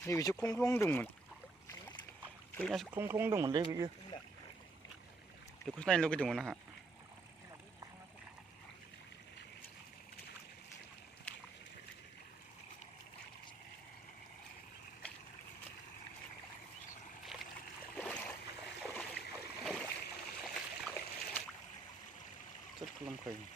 नैबेसो ख्लं-ख्लं होनदोंमोन। बैनासो ख्लं-ख्लं होनदोंमोनलै बेयो। बेखौसो नायनो लुगैदोंमोन आंहा। सोर खालामखायो?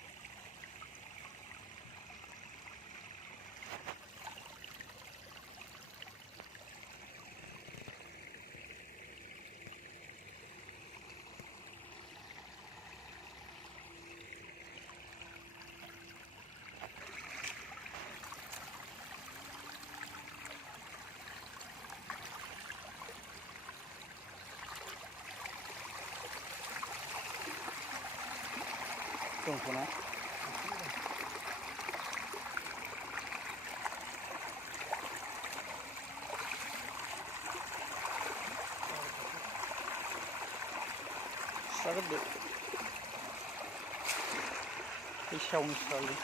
दंथ'ना? सुस्रागोरदो। दै सायावनो सुस्रालै।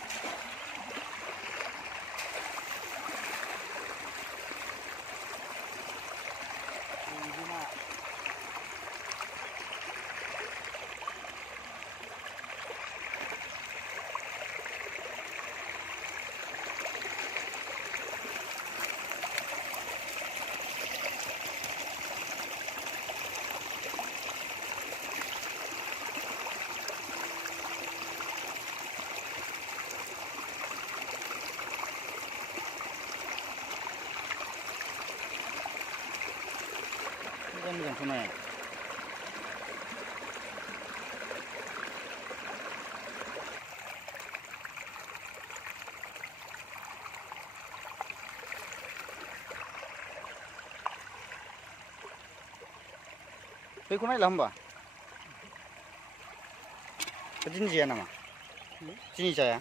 मोजांथ' नाया। बैखौ नायला होमबा? दिनै जाया नामा? दिनै जाया?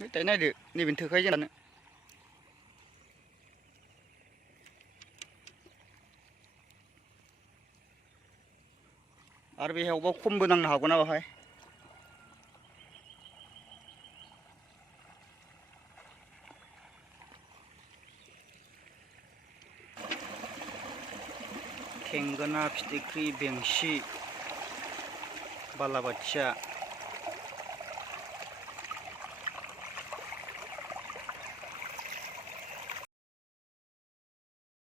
दायो नायदो, नैबेनो थोखायो जोंहानो। आरो बेहाय अबेबा खमबो नांनो हागौ ना बाहाय। थेंगोना, फिथिख्रि, बेंसि, बालाबाथिया।